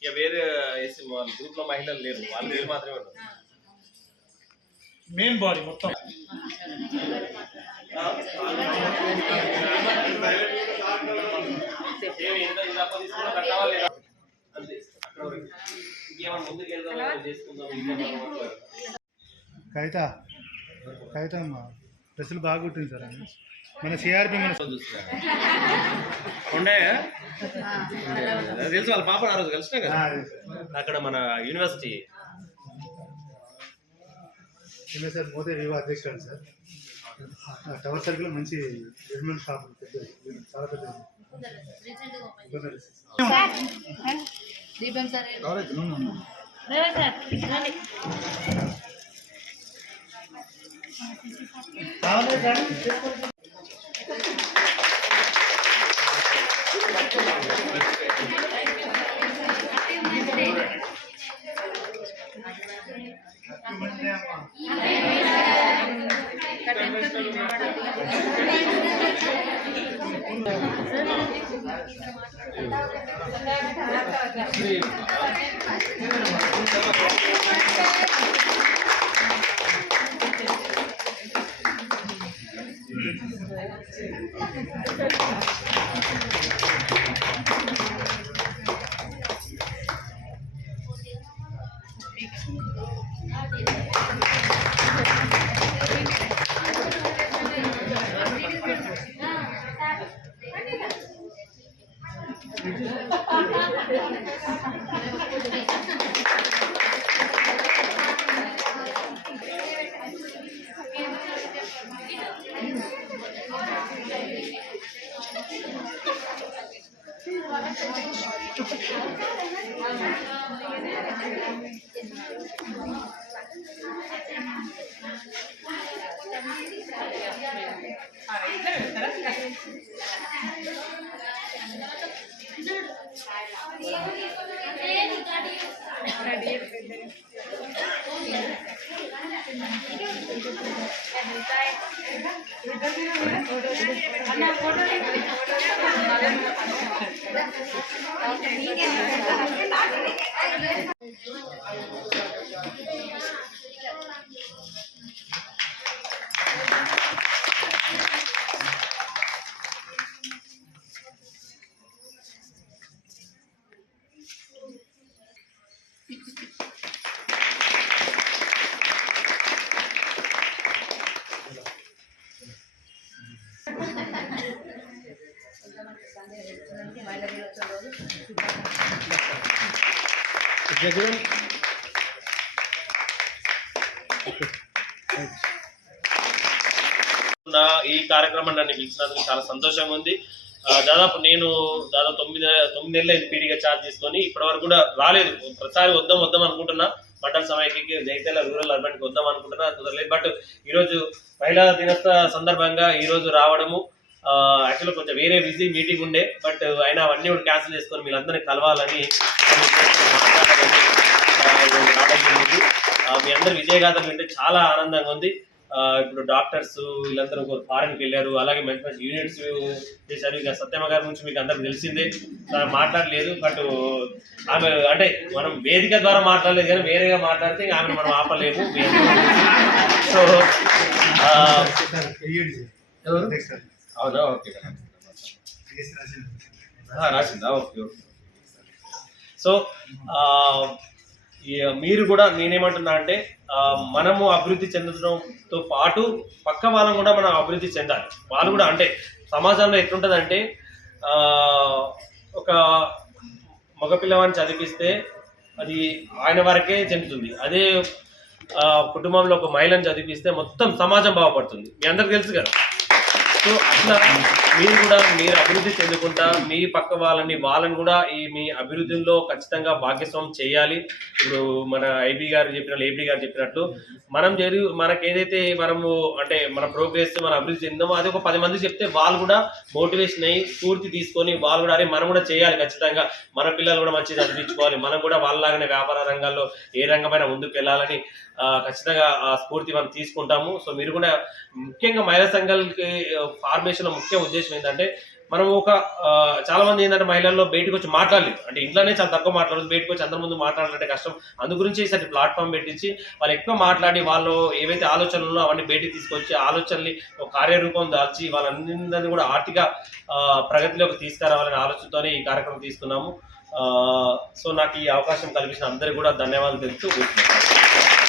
ఇక వేరే గ్రూప్ లో మహిళలు లేరు, వాళ్ళు వీళ్ళు మాత్రమే ఉన్నారు. మెయిన్ బాడీ మొత్తం కవిత కవిత డ్రెస్సులు బాగా కుట్టింది సార్. మన సిఆర్పి మన ఉండే తెలుసు, వాళ్ళ పాప ఆ రోజు కలిసినా కదా అక్కడ మన యూనివర్సిటీ సార్. మోదే వివా అధ్యక్షుడు సార్. టవర్ సర్కిల్ మంచి రెడీమేడ్ షాప్ పెద్దది, చాలా పెద్దది. ఈ కార్యక్రమం నన్ను పిలిచినందుకు చాలా సంతోషంగా ఉంది. దాదాపు 9 నెలలు పీడీగా ఛార్జ్ తీసుకొని ఇప్పటి వరకు కూడా రాలేదు. ప్రతిసారి వద్దాం అనుకుంటున్నా, మండల సమైక్యకి జైత్యాల రూరల్ అర్బన్కి వద్దాం అనుకుంటున్నా, కుదరలేదు. బట్ ఈరోజు మహిళా దినోత్సవ సందర్భంగా ఈరోజు రావడము యాక్చువల్గా కొంచెం వేరే బిజీ మీటింగ్ ఉండే, బట్ అయినా అవన్నీ కూడా క్యాన్సిల్ చేసుకొని వీళ్ళందరినీ కలవాలని మీ అందరు విజయగాథలు వింటే చాలా ఆనందంగా ఉంది. ఇప్పుడు డాక్టర్స్ వీళ్ళందరూ ఫారెన్కి వెళ్ళారు, అలాగే మంచి మంచి యూనిట్స్ చేశారు. ఇక సత్యమ్మ గారి గురించి మీకు అందరికి తెలిసిందే, మాట్లాడలేదు. బట్ ఆమె అంటే మనం వేదిక ద్వారా మాట్లాడలేదు, కానీ వేరేగా మాట్లాడితే ఆమెను మనం ఆపలేము. సో అవునా, ఓకే రాసిందా, ఓకే ఓకే. సో మీరు కూడా నేనేమంటున్నా అంటే మనము అభివృద్ధి చెందడంతో పాటు పక్క వాళ్ళం కూడా మనం అభివృద్ధి చెందాలి. వాళ్ళు కూడా అంటే సమాజంలో ఎట్లుంటుందంటే ఒక మగపిల్లవాడిని చదివిస్తే అది ఆయన వరకే చెందుతుంది, అదే కుటుంబంలో ఒక మహిళను చదివిస్తే మొత్తం సమాజం బాగుపడుతుంది. మీ అందరికి తెలుసు కదా. సో అట్లా మీరు అభివృద్ధి చెందుకుంటా మీ పక్క వాళ్ళని కూడా మీ అభివృద్ధిలో ఖచ్చితంగా భాగస్వామ్యం చేయాలి. ఇప్పుడు మన ఏపీ గారు చెప్పినట్లు మనకు ఏదైతే మనము అంటే మన ప్రోగ్రెస్ మన అభివృద్ధి చెందామో అది ఒక 10 మంది చెప్తే వాళ్ళు కూడా మోటివేషన్ అయ్యి స్ఫూర్తి తీసుకొని వాళ్ళు కూడా మనం కూడా చేయాలి, ఖచ్చితంగా మన పిల్లలు కూడా మంచిగా చదివించుకోవాలి, మనం కూడా వాళ్ళలాగానే వ్యాపార రంగాల్లో ఏ రంగమైన ముందుకు వెళ్ళాలని ఖచ్చితంగా ఆ స్ఫూర్తి మనం తీసుకుంటాము. సో మీరు కూడా ముఖ్యంగా మహిళా సంఘాలకి ఫార్మేషన్ ముఖ్య ఉద్దేశం ఏంటంటే మనం ఒక చాలా మంది ఏంటంటే మహిళల్లో బయటకు వచ్చి మాట్లాడలేదు, అంటే ఇంట్లోనే చాలా తక్కువ మాట్లాడదు, బయటకు వచ్చి అందరి ముందు మాట్లాడాలంటే కష్టం. అందు గురించి ఇసటి ప్లాట్ఫామ్ పెట్టించి వాళ్ళు ఎక్కువ మాట్లాడి వాళ్ళు ఏవైతే ఆలోచనలు ఉన్నాయో అవన్నీ బయటికి తీసుకొచ్చి ఆలోచనల్ని ఒక కార్యరూపం దాల్చి వాళ్ళందరినీ కూడా ఆర్థిక ప్రగతిలోకి తీసుకురావాలనే ఆలోచనతోనే ఈ కార్యక్రమం తీసుకున్నాము. సో నాకు ఈ అవకాశం కల్పించిన అందరికీ కూడా ధన్యవాదాలు తెలుపుతూ కూర్చున్నాను.